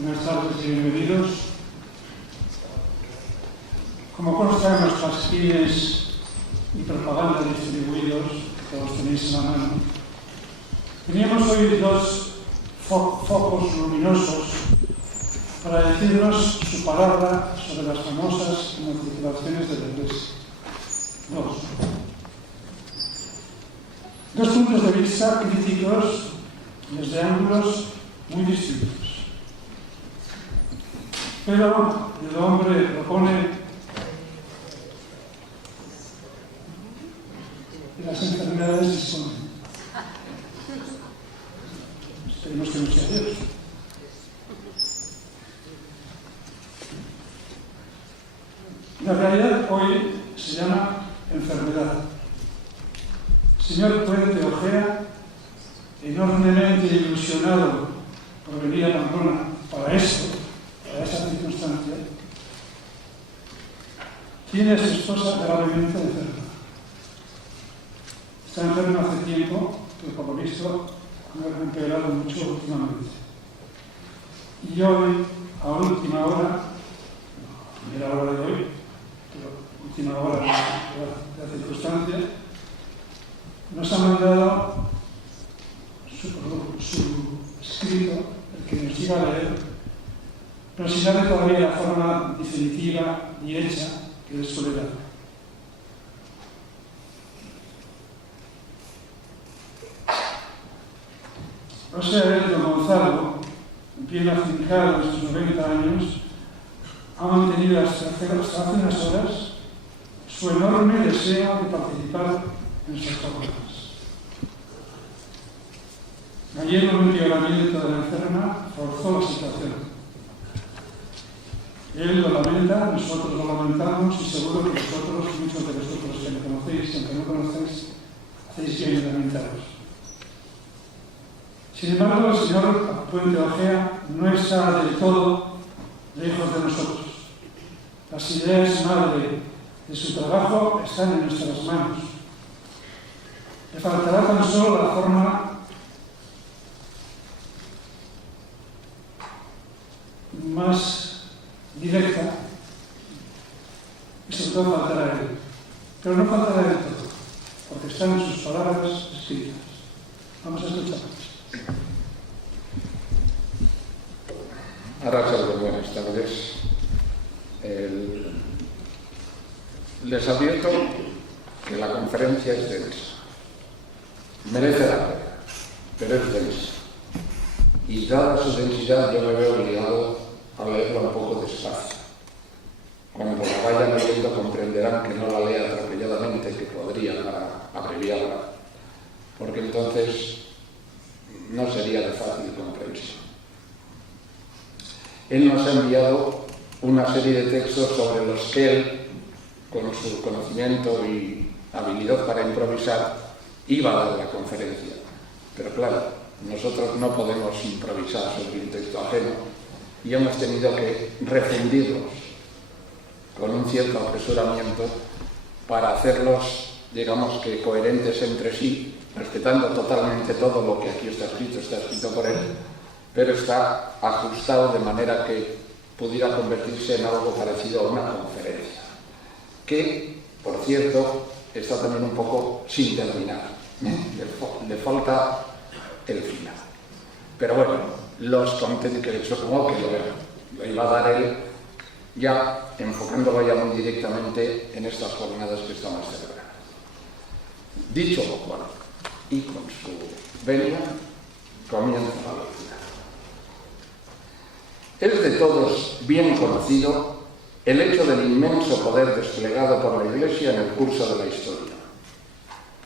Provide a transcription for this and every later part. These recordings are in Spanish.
Buenas tardes y bienvenidos. Como consta en nuestras pines y propaganda distribuidos, que los tenéis en la mano, teníamos hoy dos focos luminosos para decirnos su palabra sobre las famosas matriculaciones de la Iglesia. Dos puntos de vista críticos desde ángulos muy distintos. Pero el hombre propone y las enfermedades disponen. Esperemos que no sea Dios. La realidad hoy se llama enfermedad. El señor Puente Ojea, enormemente ilusionado por venir a Pamplona para esto, para esta circunstancia, tiene a su esposa gravemente enferma. Está enferma hace tiempo, pero por lo visto ha empeorado mucho últimamente. Y hoy, a última hora, primera hora de hoy, pero última hora de la circunstancia, nos ha mandado su escrito, el que nos iba a leer, pero sin darle todavía la forma definitiva y hecha que les suele dar. O sea, él, don Gonzalo, en pie afincado en sus 90 años, ha mantenido hasta hace unas horas su enorme deseo de participar en sus jornadas. Ayer un empeoramiento de la enferma forzó la situación. Él lo lamenta, nosotros lo lamentamos y seguro que vosotros, muchos de vosotros que me conocéis, aunque no conocéis, hacéis bien en lamentaros. Sin embargo, el señor Puente Ojea no está del todo lejos de nosotros. Las ideas madre de su trabajo están en nuestras manos. Le faltará tan solo la forma más directa y sobre todo faltará a él. Pero no faltará del todo, porque están sus palabras escritas. Vamos a escucharlas. Arrachalde, buenas tardes. Les advierto que la conferencia es densa. Merece la pena, pero es densa. Y dada su densidad, yo me veo obligado a leerla un poco despacio. Cuando la vayan leyendo comprenderán que no la lea atropelladamente, que podría para abreviarla, porque entonces no sería de fácil comprensión. Él nos ha enviado una serie de textos sobre los que él, con su conocimiento y habilidad para improvisar, iba a dar la conferencia. Pero claro, nosotros no podemos improvisar sobre un texto ajeno y hemos tenido que refundirlos con un cierto apresuramiento para hacerlos, digamos que coherentes entre sí, respetando totalmente todo lo que aquí está escrito por él, pero está ajustado de manera que pudiera convertirse en algo parecido a una conferencia, que, por cierto, está también un poco sin terminar. Le falta el final. Pero bueno, los contenidos que supongo que lo iba a dar él, ya enfocándolo ya muy directamente en estas jornadas que estamos celebrando. Dicho lo cual, y con su venia, comienza la lectura. Es de todos bien conocido el hecho del inmenso poder desplegado por la Iglesia en el curso de la historia.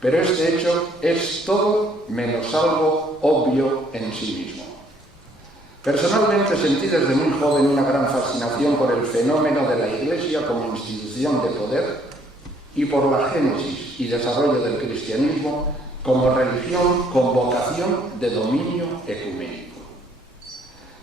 Pero este hecho es todo menos algo obvio en sí mismo. Personalmente sentí desde muy joven una gran fascinación por el fenómeno de la Iglesia como institución de poder y por la génesis y desarrollo del cristianismo como religión con vocación de dominio ecuménico.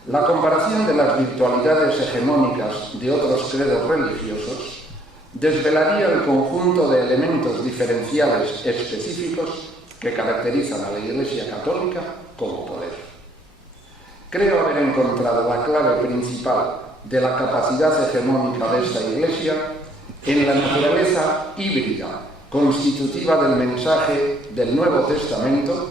La comparación de las virtualidades hegemónicas de otros credos religiosos desvelaría el conjunto de elementos diferenciales específicos que caracterizan a la Iglesia católica como poder. Creo haber encontrado la clave principal de la capacidad hegemónica de esta Iglesia en la naturaleza híbrida constitutiva del mensaje del Nuevo Testamento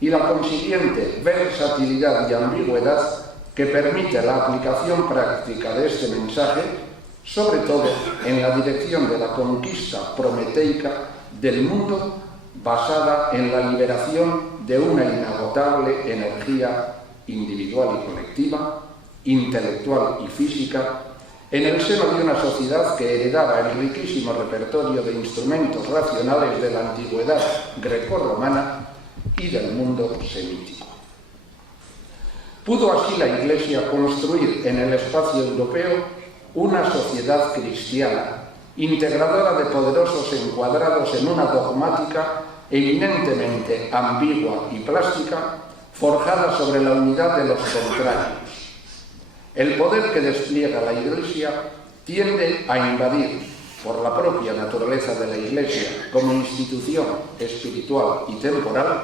y la consiguiente versatilidad y ambigüedad que permite la aplicación práctica de este mensaje, sobre todo en la dirección de la conquista prometeica del mundo basada en la liberación de una inagotable energía individual y colectiva, intelectual y física, en el seno de una sociedad que heredaba el riquísimo repertorio de instrumentos racionales de la antigüedad grecorromana y del mundo semítico. Pudo así la Iglesia construir en el espacio europeo una sociedad cristiana, integradora de poderosos encuadrados en una dogmática eminentemente ambigua y plástica, forjada sobre la unidad de los contrarios. El poder que despliega la Iglesia tiende a invadir, por la propia naturaleza de la Iglesia como institución espiritual y temporal,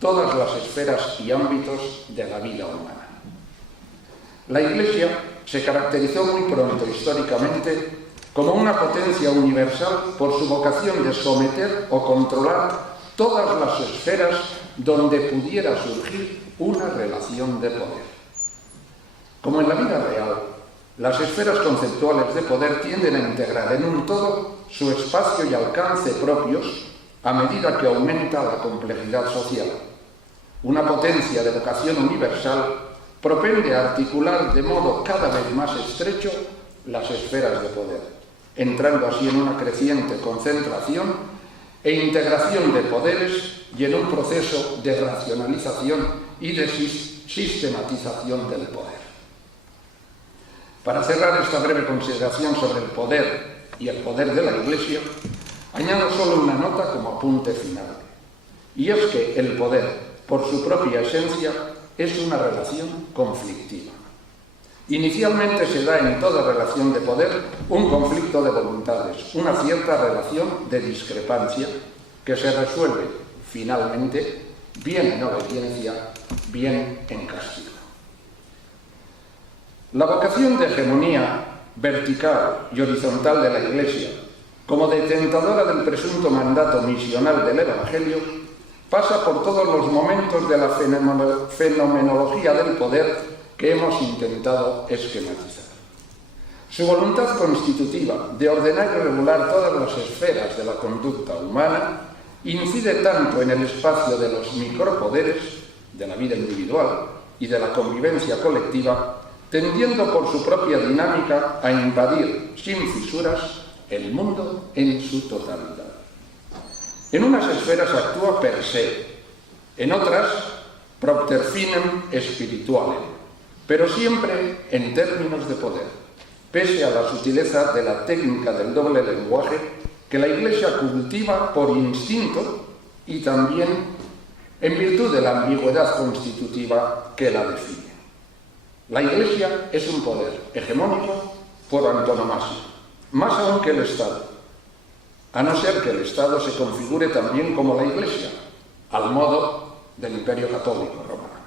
todas las esferas y ámbitos de la vida humana. La Iglesia se caracterizó muy pronto históricamente como una potencia universal por su vocación de someter o controlar todas las esferas donde pudiera surgir una relación de poder. Como en la vida real, las esferas conceptuales de poder tienden a integrar en un todo su espacio y alcance propios a medida que aumenta la complejidad social. Una potencia de vocación universal propende a articular de modo cada vez más estrecho las esferas de poder, entrando así en una creciente concentración e integración de poderes y en un proceso de racionalización y de sistematización del poder. Para cerrar esta breve consideración sobre el poder y el poder de la Iglesia, añado solo una nota como apunte final. Y es que el poder, por su propia esencia, es una relación conflictiva. Inicialmente se da en toda relación de poder un conflicto de voluntades, una cierta relación de discrepancia que se resuelve finalmente bien en obediencia, bien en castigo. La vocación de hegemonía vertical y horizontal de la Iglesia, como detentadora del presunto mandato misional del Evangelio, pasa por todos los momentos de la fenomenología del poder que hemos intentado esquematizar. Su voluntad constitutiva de ordenar y regular todas las esferas de la conducta humana incide tanto en el espacio de los micropoderes, de la vida individual y de la convivencia colectiva, tendiendo por su propia dinámica a invadir sin fisuras el mundo en su totalidad. En unas esferas actúa per se, en otras propter finem spiritualem, pero siempre en términos de poder, pese a la sutileza de la técnica del doble lenguaje que la Iglesia cultiva por instinto y también en virtud de la ambigüedad constitutiva que la define. La Iglesia es un poder hegemónico por antonomasia, más aún que el Estado, a no ser que el Estado se configure también como la Iglesia, al modo del Imperio Católico Romano.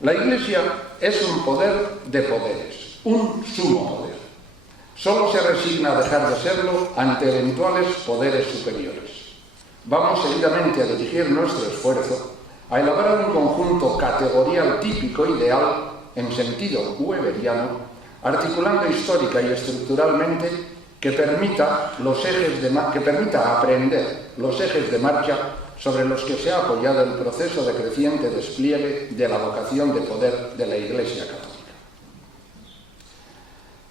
La Iglesia es un poder de poderes, un sumo poder. Solo se resigna a dejar de serlo ante eventuales poderes superiores. Vamos seguidamente a dirigir nuestro esfuerzo a elaborar un conjunto categorial típico ideal en sentido weberiano, articulando histórica y estructuralmente que permita aprender los ejes de marcha sobre los que se ha apoyado el proceso de creciente despliegue de la vocación de poder de la Iglesia Católica.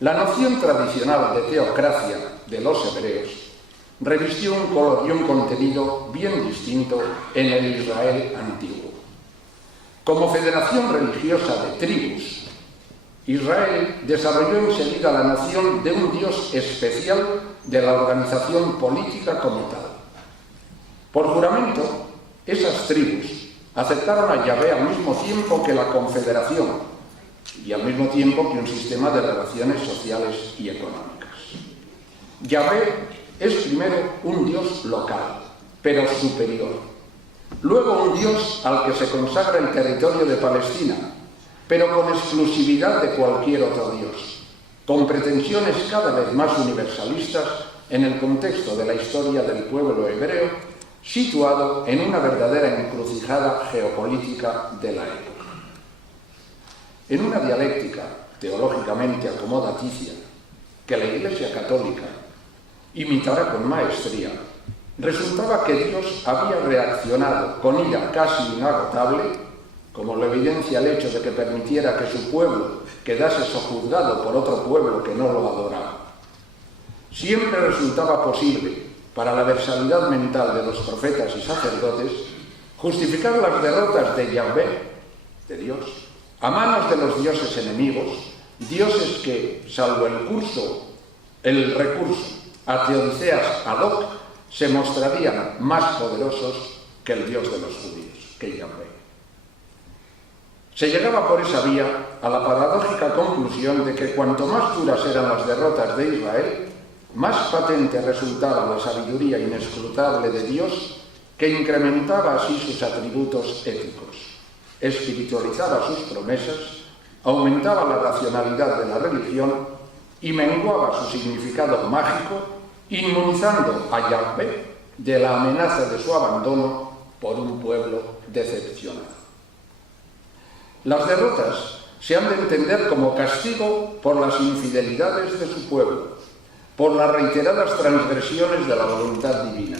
La noción tradicional de teocracia de los hebreos revistió un color y un contenido bien distinto en el Israel antiguo. Como federación religiosa de tribus, Israel desarrolló enseguida la noción de un Dios especial de la organización política como tal. Por juramento, esas tribus aceptaron a Yahvé al mismo tiempo que la confederación y al mismo tiempo que un sistema de relaciones sociales y económicas. Yahvé es primero un Dios local, pero superior. Luego un Dios al que se consagra el territorio de Palestina, pero con exclusividad de cualquier otro Dios, con pretensiones cada vez más universalistas en el contexto de la historia del pueblo hebreo, situado en una verdadera encrucijada geopolítica de la época. En una dialéctica teológicamente acomodaticia que la Iglesia Católica imitara con maestría, resultaba que Dios había reaccionado con ira casi inagotable, como lo evidencia el hecho de que permitiera que su pueblo quedase sojuzgado por otro pueblo que no lo adoraba. Siempre resultaba posible, para la versalidad mental de los profetas y sacerdotes, justificar las derrotas de Yahvé, de Dios, a manos de los dioses enemigos, dioses que, salvo el recurso a teodiceas ad hoc, se mostrarían más poderosos que el Dios de los judíos, que Yahvé. Se llegaba por esa vía a la paradójica conclusión de que cuanto más duras eran las derrotas de Israel, más patente resultaba la sabiduría inescrutable de Dios, que incrementaba así sus atributos éticos, espiritualizaba sus promesas, aumentaba la racionalidad de la religión y menguaba su significado mágico, inmunizando a Yahvé de la amenaza de su abandono por un pueblo decepcionado. Las derrotas se han de entender como castigo por las infidelidades de su pueblo, por las reiteradas transgresiones de la voluntad divina.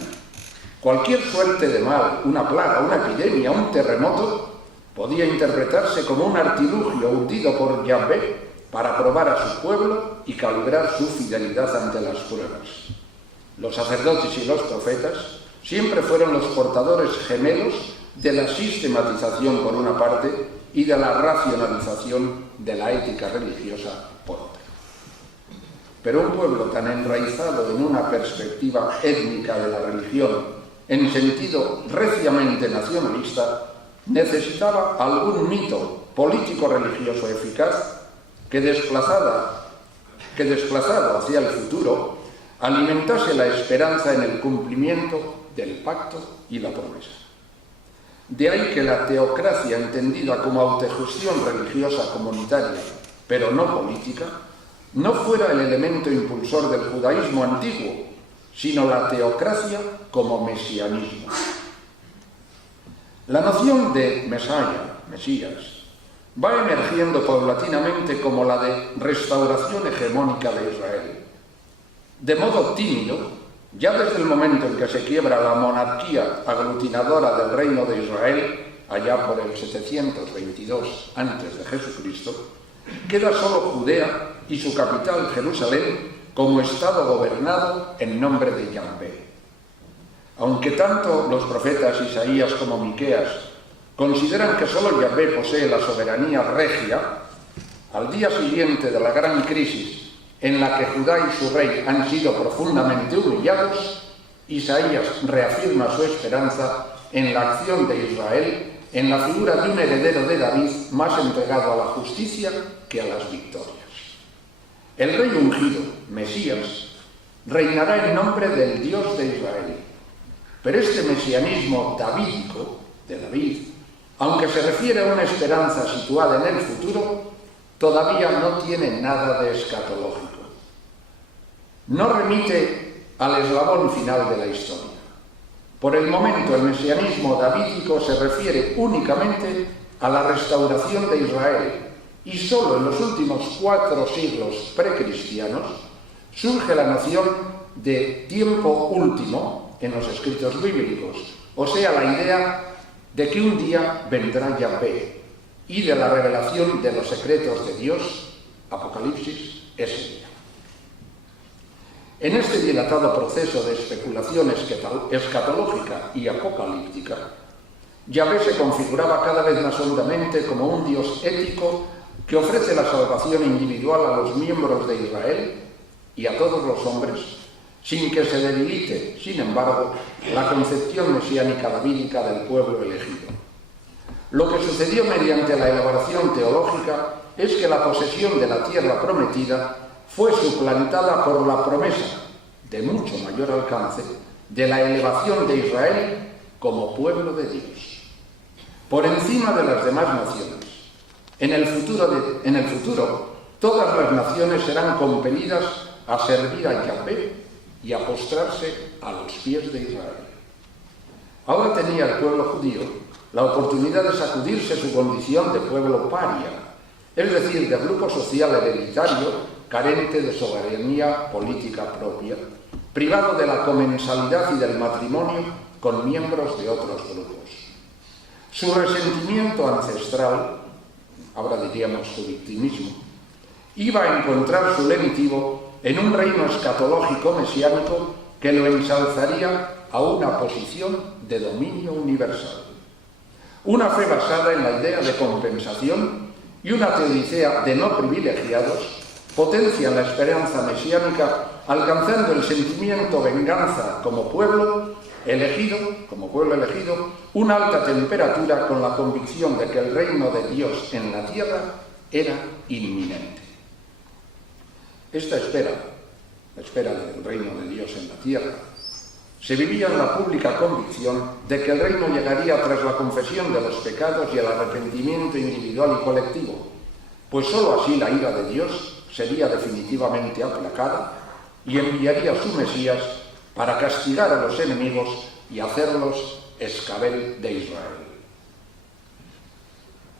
Cualquier suerte de mal, una plaga, una epidemia, un terremoto, podía interpretarse como un artilugio urdido por Yahvé para probar a su pueblo y calibrar su fidelidad ante las pruebas. Los sacerdotes y los profetas siempre fueron los portadores gemelos de la sistematización por una parte y de la racionalización de la ética religiosa por otra. Pero un pueblo tan enraizado en una perspectiva étnica de la religión, en sentido reciamente nacionalista, necesitaba algún mito político-religioso eficaz que desplazado hacia el futuro, alimentase la esperanza en el cumplimiento del pacto y la promesa. De ahí que la teocracia, entendida como autogestión religiosa comunitaria, pero no política, no fuera el elemento impulsor del judaísmo antiguo, sino la teocracia como mesianismo. La noción de Mesías, va emergiendo paulatinamente como la de restauración hegemónica de Israel. De modo tímido, ya desde el momento en que se quiebra la monarquía aglutinadora del reino de Israel, allá por el 722 a.C., queda solo Judea y su capital, Jerusalén, como estado gobernado en nombre de Yahvé. Aunque tanto los profetas Isaías como Miqueas consideran que solo Yahvé posee la soberanía regia, al día siguiente de la gran crisis en la que Judá y su rey han sido profundamente humillados, Isaías reafirma su esperanza en la acción de Israel, en la figura de un heredero de David más entregado a la justicia que a las victorias. El rey ungido, Mesías, reinará en nombre del Dios de Israel. Pero este mesianismo davídico, de David, aunque se refiere a una esperanza situada en el futuro, todavía no tiene nada de escatológico. No remite al eslabón final de la historia. Por el momento, el mesianismo davídico se refiere únicamente a la restauración de Israel, y solo en los últimos 4 siglos precristianos surge la noción de tiempo último en los escritos bíblicos, o sea, la idea de que un día vendrá Yahvé, y de la revelación de los secretos de Dios, Apocalipsis, ese día. En este dilatado proceso de especulación escatológica y apocalíptica, Yahvé se configuraba cada vez más hondamente como un Dios ético que ofrece la salvación individual a los miembros de Israel y a todos los hombres, sin que se debilite, sin embargo, la concepción mesiánica davídica del pueblo elegido. Lo que sucedió mediante la elaboración teológica es que la posesión de la tierra prometida fue suplantada por la promesa, de mucho mayor alcance, de la elevación de Israel como pueblo de Dios, por encima de las demás naciones. En el futuro, todas las naciones serán compelidas a servir a Yahvé y a postrarse a los pies de Israel. Ahora tenía el pueblo judío la oportunidad de sacudirse su condición de pueblo paria, es decir, de grupo social hereditario carente de soberanía política propia, privado de la comensalidad y del matrimonio con miembros de otros grupos. Su resentimiento ancestral, ahora diríamos su victimismo, iba a encontrar su lenitivo en un reino escatológico mesiánico que lo ensalzaría a una posición de dominio universal. Una fe basada en la idea de compensación y una teodicea de no privilegiados potencian la esperanza mesiánica alcanzando el sentimiento venganza como pueblo elegido, una alta temperatura con la convicción de que el reino de Dios en la tierra era inminente. Esta espera, la espera del reino de Dios en la tierra, se vivía en la pública convicción de que el reino llegaría tras la confesión de los pecados y el arrepentimiento individual y colectivo, pues sólo así la ira de Dios sería definitivamente aplacada y enviaría a su Mesías para castigar a los enemigos y hacerlos escabel de Israel.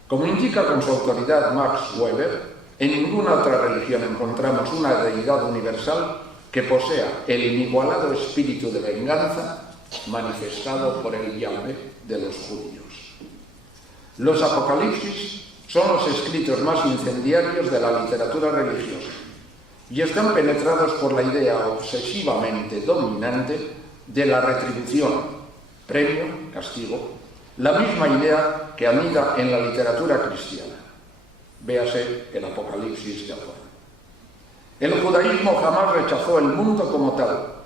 Como indica con su autoridad Max Weber, en ninguna otra religión encontramos una deidad universal que posea el inigualado espíritu de venganza manifestado por el Yahvé de los judíos. Los Apocalipsis son los escritos más incendiarios de la literatura religiosa y están penetrados por la idea obsesivamente dominante de la retribución, premio, castigo, la misma idea que anida en la literatura cristiana. Véase el Apocalipsis de Juan. El judaísmo jamás rechazó el mundo como tal,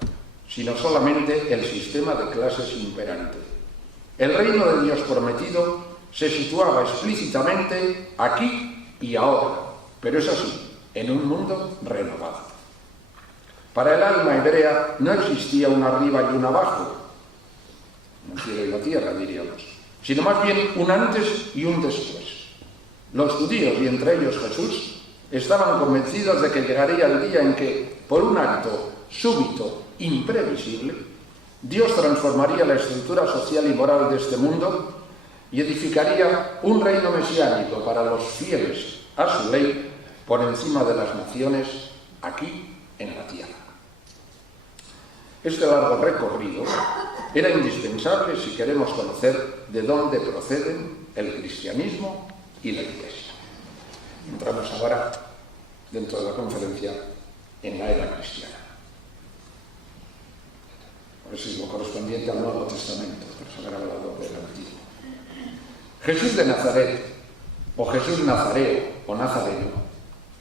sino solamente el sistema de clases imperante. El reino de Dios prometido se situaba explícitamente aquí y ahora, pero eso sí, en un mundo renovado. Para el alma hebrea no existía un arriba y un abajo, un cielo y la tierra, diríamos, sino más bien un antes y un después. Los judíos, y entre ellos Jesús, estaban convencidos de que llegaría el día en que, por un acto súbito, imprevisible, Dios transformaría la estructura social y moral de este mundo y edificaría un reino mesiánico para los fieles a su ley por encima de las naciones aquí en la tierra. Este largo recorrido era indispensable si queremos conocer de dónde proceden el cristianismo y la Iglesia. Entramos ahora, dentro de la conferencia, en la era cristiana. Por eso es lo correspondiente al Nuevo Testamento, tras haber hablado del Antiguo. Jesús de Nazaret, o Jesús Nazareo, o Nazareno,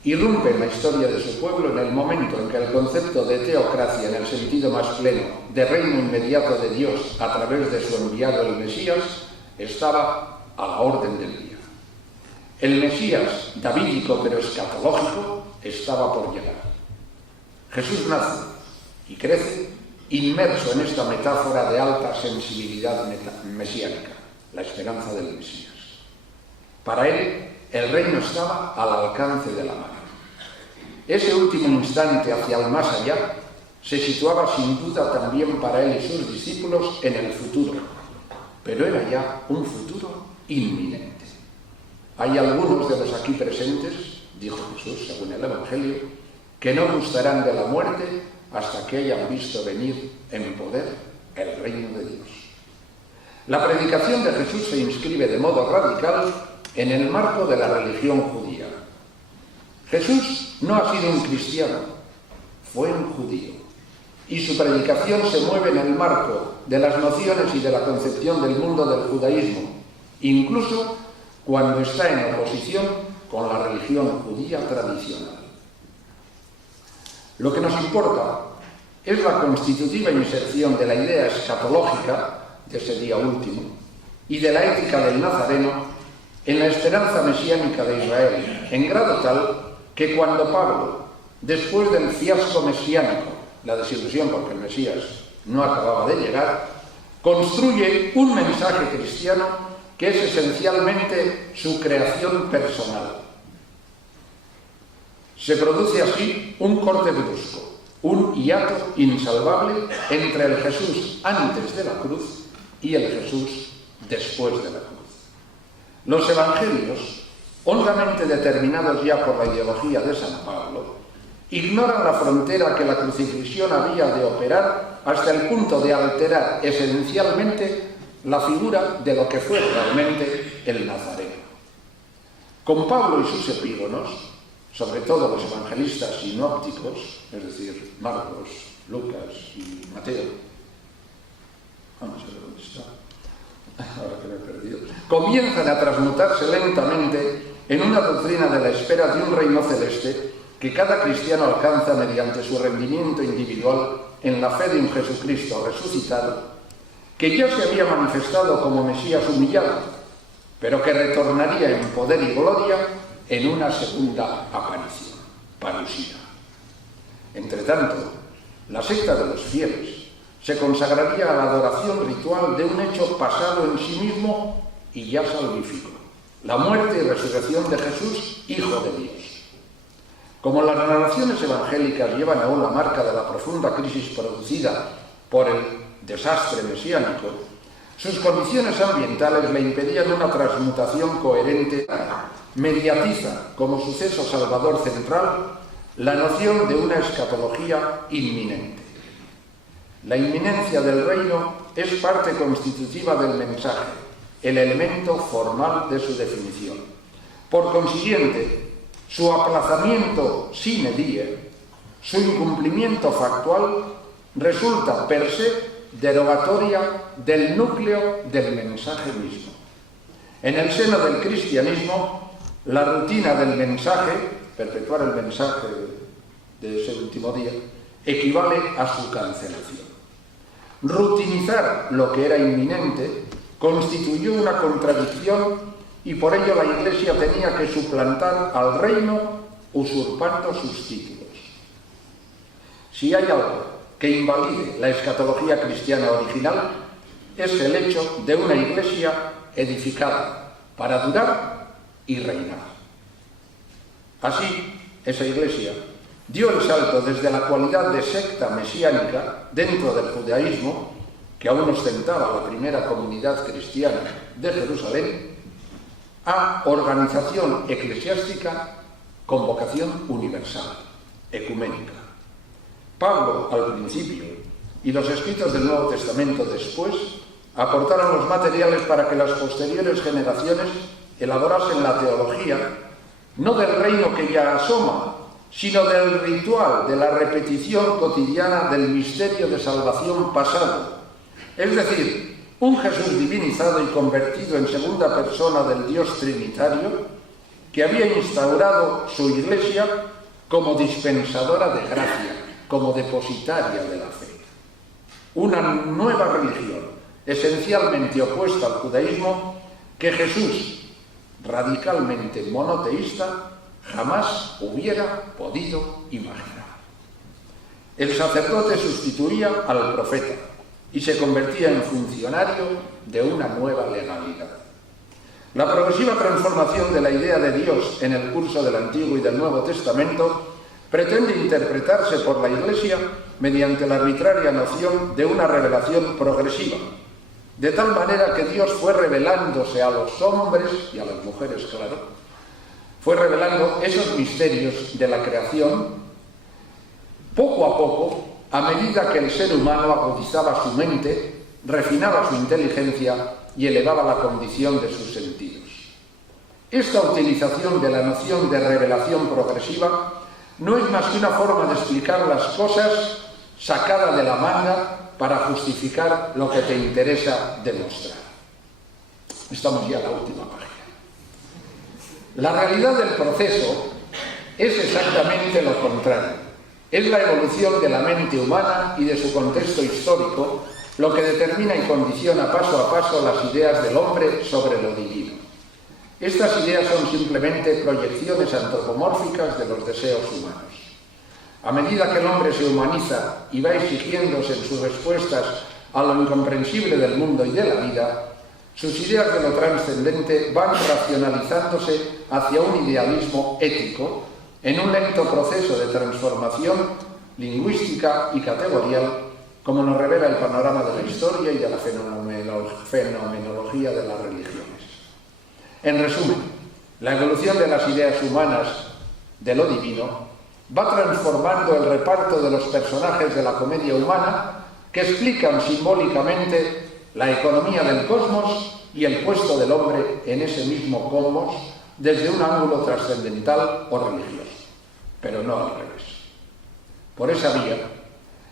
irrumpe en la historia de su pueblo en el momento en que el concepto de teocracia, en el sentido más pleno, de reino inmediato de Dios a través de su enviado el Mesías, estaba a la orden del día. El Mesías davídico pero escatológico estaba por llegar. Jesús nace y crece inmerso en esta metáfora de alta sensibilidad mesiánica, la esperanza del Mesías. Para él, el reino estaba al alcance de la mano. Ese último instante hacia el más allá se situaba sin duda también para él y sus discípulos en el futuro, pero era ya un futuro inminente. Hay algunos de los aquí presentes, dijo Jesús según el Evangelio, que no gustarán de la muerte hasta que hayan visto venir en poder el reino de Dios. La predicación de Jesús se inscribe de modo radical en el marco de la religión judía. Jesús no ha sido un cristiano, fue un judío. Y su predicación se mueve en el marco de las nociones y de la concepción del mundo del judaísmo, incluso cuando está en oposición con la religión judía tradicional. Lo que nos importa es la constitutiva inserción de la idea escatológica de ese día último y de la ética del Nazareno en la esperanza mesiánica de Israel, en grado tal que cuando Pablo, después del fiasco mesiánico, la desilusión porque el Mesías no acababa de llegar, construye un mensaje cristiano que es esencialmente su creación personal. Se produce así un corte brusco, un hiato insalvable entre el Jesús antes de la cruz y el Jesús después de la cruz. Los evangelios, hondamente determinados ya por la ideología de San Pablo, ignoran la frontera que la crucifixión había de operar hasta el punto de alterar esencialmente la figura de lo que fue realmente el Nazareno. Con Pablo y sus epígonos, sobre todo los evangelistas sinópticos, es decir, Marcos, Lucas y Mateo, vamos a ver dónde está, ahora que me he perdido, comienzan a transmutarse lentamente en una doctrina de la espera de un reino celeste que cada cristiano alcanza mediante su rendimiento individual en la fe de un Jesucristo resucitado, que ya se había manifestado como Mesías humillado, pero que retornaría en poder y gloria en una segunda aparición, parusía. Entretanto, la secta de los fieles se consagraría a la adoración ritual de un hecho pasado en sí mismo y ya salvífico, la muerte y resurrección de Jesús, Hijo de Dios. Como las narraciones evangélicas llevan aún la marca de la profunda crisis producida por el desastre mesiánico, sus condiciones ambientales le impedían una transmutación coherente. Mediatiza como suceso salvador central la noción de una escatología inminente. La inminencia del reino es parte constitutiva del mensaje, el elemento formal de su definición. Por consiguiente, su aplazamiento sine die, su incumplimiento factual, resulta per se derogatoria del núcleo del mensaje mismo. En el seno del cristianismo, la rutina del mensaje, perpetuar el mensaje de ese último día, equivale a su cancelación. Rutinizar lo que era inminente constituyó una contradicción y por ello la Iglesia tenía que suplantar al reino usurpando sus títulos. Si hay algo que invalide la escatología cristiana original, es el hecho de una Iglesia edificada para durar y reinar. Así, esa Iglesia dio el salto desde la cualidad de secta mesiánica dentro del judaísmo, que aún ostentaba la primera comunidad cristiana de Jerusalén, a organización eclesiástica con vocación universal, ecuménica. Pablo, al principio, y los escritos del Nuevo Testamento después, aportaron los materiales para que las posteriores generaciones elaborasen la teología, no del reino que ya asoma, sino del ritual, de la repetición cotidiana del misterio de salvación pasado. Es decir, un Jesús divinizado y convertido en segunda persona del Dios Trinitario, que había instaurado su Iglesia como dispensadora de gracia, como depositaria de la fe. Una nueva religión, esencialmente opuesta al judaísmo, que Jesús, radicalmente monoteísta, jamás hubiera podido imaginar. El sacerdote sustituía al profeta y se convertía en funcionario de una nueva legalidad. La progresiva transformación de la idea de Dios en el curso del Antiguo y del Nuevo Testamento pretende interpretarse por la Iglesia mediante la arbitraria noción de una revelación progresiva, de tal manera que Dios fue revelándose a los hombres y a las mujeres, claro, fue revelando esos misterios de la creación poco a poco, a medida que el ser humano agudizaba su mente, refinaba su inteligencia y elevaba la condición de sus sentidos. Esta utilización de la noción de revelación progresiva no es más que una forma de explicar las cosas sacada de la manga para justificar lo que te interesa demostrar. Estamos ya en la última página. La realidad del proceso es exactamente lo contrario. Es la evolución de la mente humana y de su contexto histórico lo que determina y condiciona paso a paso las ideas del hombre sobre lo divino. Estas ideas son simplemente proyecciones antropomórficas de los deseos humanos. A medida que el hombre se humaniza y va exigiéndose en sus respuestas a lo incomprensible del mundo y de la vida, sus ideas de lo trascendente van racionalizándose hacia un idealismo ético en un lento proceso de transformación lingüística y categorial, como nos revela el panorama de la historia y de la fenomenología de las religiones. En resumen, la evolución de las ideas humanas de lo divino va transformando el reparto de los personajes de la comedia humana que explican simbólicamente la economía del cosmos y el puesto del hombre en ese mismo cosmos desde un ángulo trascendental o religioso, pero no al revés. Por esa vía,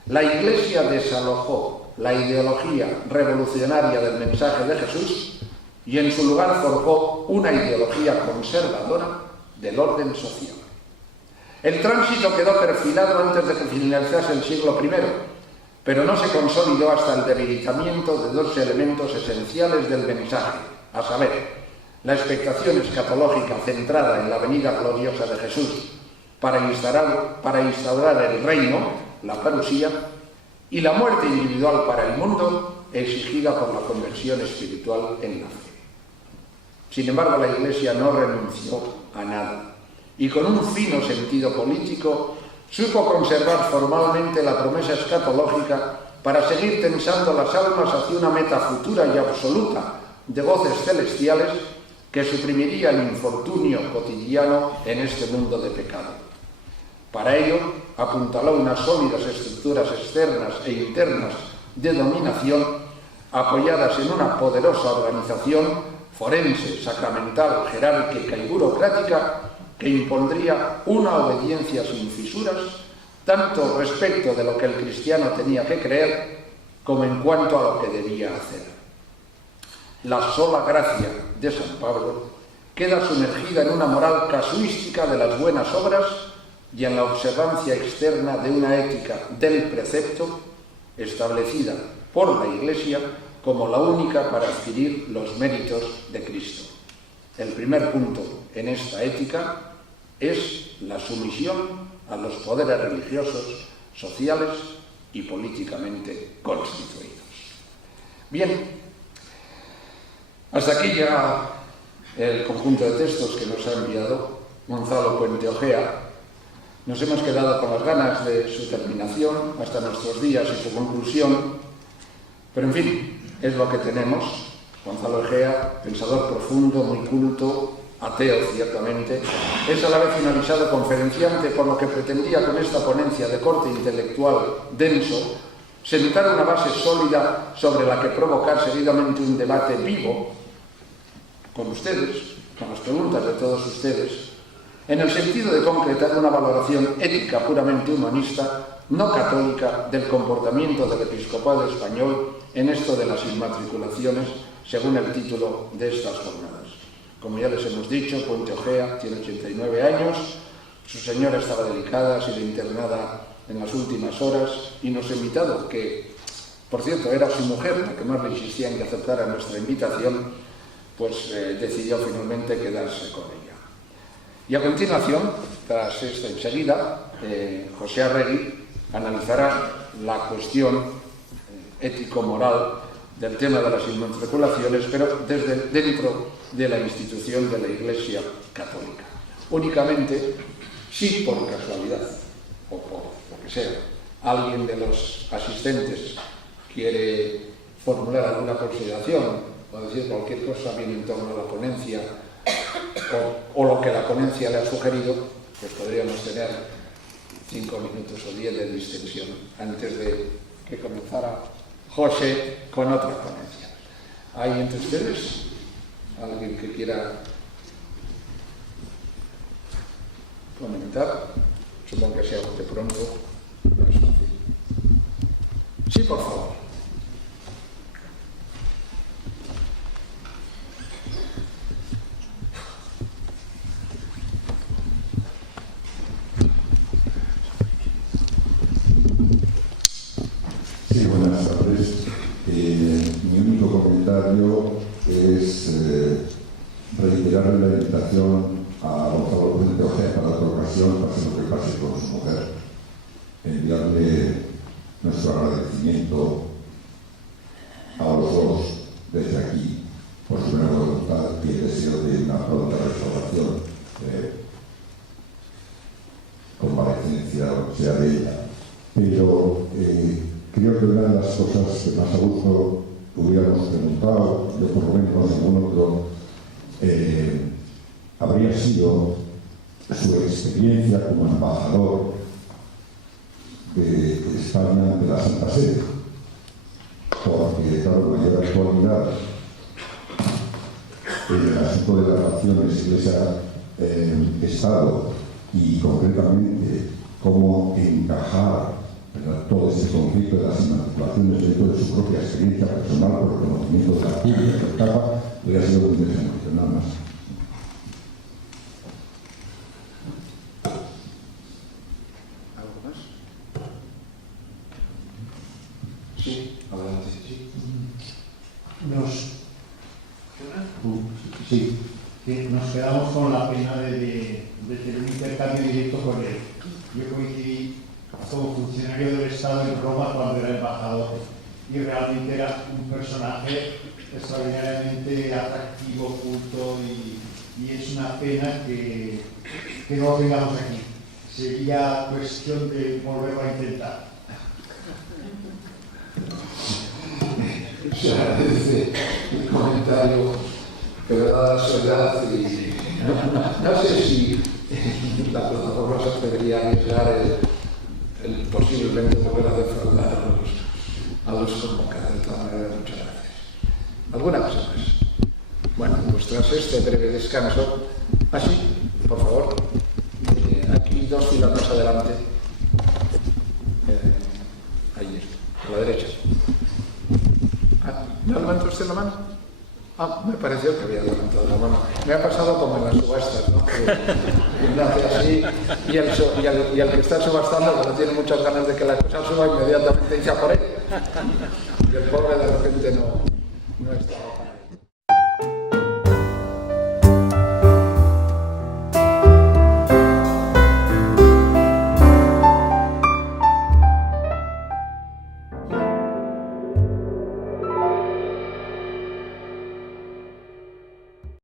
la Iglesia desalojó la ideología revolucionaria del mensaje de Jesús y en su lugar forjó una ideología conservadora del orden social. El tránsito quedó perfilado antes de que finalizase el siglo I, pero no se consolidó hasta el debilitamiento de dos elementos esenciales del mensaje, a saber, la expectación escatológica centrada en la venida gloriosa de Jesús para instaurar el reino, la parusía, y la muerte individual para el mundo exigida por la conversión espiritual en la fe. Sin embargo, la Iglesia no renunció a nada y con un fino sentido político supo conservar formalmente la promesa escatológica para seguir tensando las almas hacia una meta futura y absoluta de voces celestiales que suprimiría el infortunio cotidiano en este mundo de pecado. Para ello, apuntaló unas sólidas estructuras externas e internas de dominación apoyadas en una poderosa organización forense, sacramental, jerárquica y burocrática que impondría una obediencia sin fisuras, tanto respecto de lo que el cristiano tenía que creer, como en cuanto a lo que debía hacer. La sola gracia de San Pablo queda sumergida en una moral casuística de las buenas obras y en la observancia externa de una ética del precepto establecida por la Iglesia como la única para adquirir los méritos de Cristo. El primer punto en esta ética es la sumisión a los poderes religiosos, sociales y políticamente constituidos. Bien, hasta aquí ya el conjunto de textos que nos ha enviado Gonzalo Puente Ojea. Nos hemos quedado con las ganas de su terminación hasta nuestros días y su conclusión, pero en fin, es lo que tenemos. Gonzalo Ojea, pensador profundo, muy culto, ateo ciertamente, es a la vez un avisado conferenciante, por lo que pretendía con esta ponencia de corte intelectual denso sentar una base sólida sobre la que provocar seguidamente un debate vivo con ustedes, con las preguntas de todos ustedes, en el sentido de concretar una valoración ética puramente humanista, no católica, del comportamiento del episcopado español en esto de las inmatriculaciones, según el título de estas jornadas. Como ya les hemos dicho, Puente Ojea tiene 89 años, su señora estaba delicada, ha sido internada en las últimas horas y nos ha invitado, que por cierto era su mujer la que más le insistía en que aceptara nuestra invitación, pues decidió finalmente quedarse con ella. Y a continuación, tras esta enseguida, José Arregui analizará la cuestión ético-moral del tema de las inmatriculaciones, pero desde dentro de la institución de la Iglesia Católica. Únicamente, si por casualidad, o por lo que sea, alguien de los asistentes quiere formular alguna consideración o decir cualquier cosa bien en torno a la ponencia o lo que la ponencia le ha sugerido, pues podríamos tener 5 minutos o 10 de distensión antes de que comenzara José con otra ponencia. ¿Hay entre ustedes alguien que quiera comentar supongo que sea de pronto, no es fácil. Sí, por favor. Sí, buenas tardes. Mi único comentario es reiterarle la invitación a Gonzalo Puente Ojea para otra ocasión, pase lo que pase con su mujer, enviarle nuestro agradecimiento a los dos desde aquí por su buena voluntad y el deseo de una pronta restauración, convalecencia, o sea, de ella. Pero creo que una de las cosas que más a gusto hubiéramos preguntado, yo por lo menos no ningún otro, habría sido su experiencia como embajador de España ante la Santa Sede. Porque, claro, mayor actualidad en el asunto de las relaciones Iglesia-Estado y concretamente cómo encajar, ¿verdad?, todo ese conflicto de las emancipaciones dentro de su propia experiencia personal por el conocimiento de la pública que acaba, hubiera sido muy interesante, nada más. ¿Algo más? Sí, adelante, sí. Nos quedamos con la pena de tener un intercambio directo con él. Yo coincidí como funcionario del Estado en Roma cuando era embajador y realmente era un personaje extraordinariamente atractivo, culto y es una pena que no lo tengamos aquí. Sería cuestión de volverlo a intentar. Se agradece el comentario, pero dada su edad y no sé si la plataforma se atrevería a arriesgar el posiblemente volver a defraudar a los convocados. De todas maneras, muchas gracias. ¿Alguna cosa más? Bueno, pues tras este breve descanso, así, por favor, aquí 2 filas más adelante, ahí está, a la derecha. ¿No levantó usted la mano? Me pareció que había levantado la mano. Me ha pasado como en las subastas, ¿no? Que nace así y el que está subastando, cuando tiene muchas ganas de que la cosa suba, inmediatamente echa por él. Y el pobre de repente no estaba.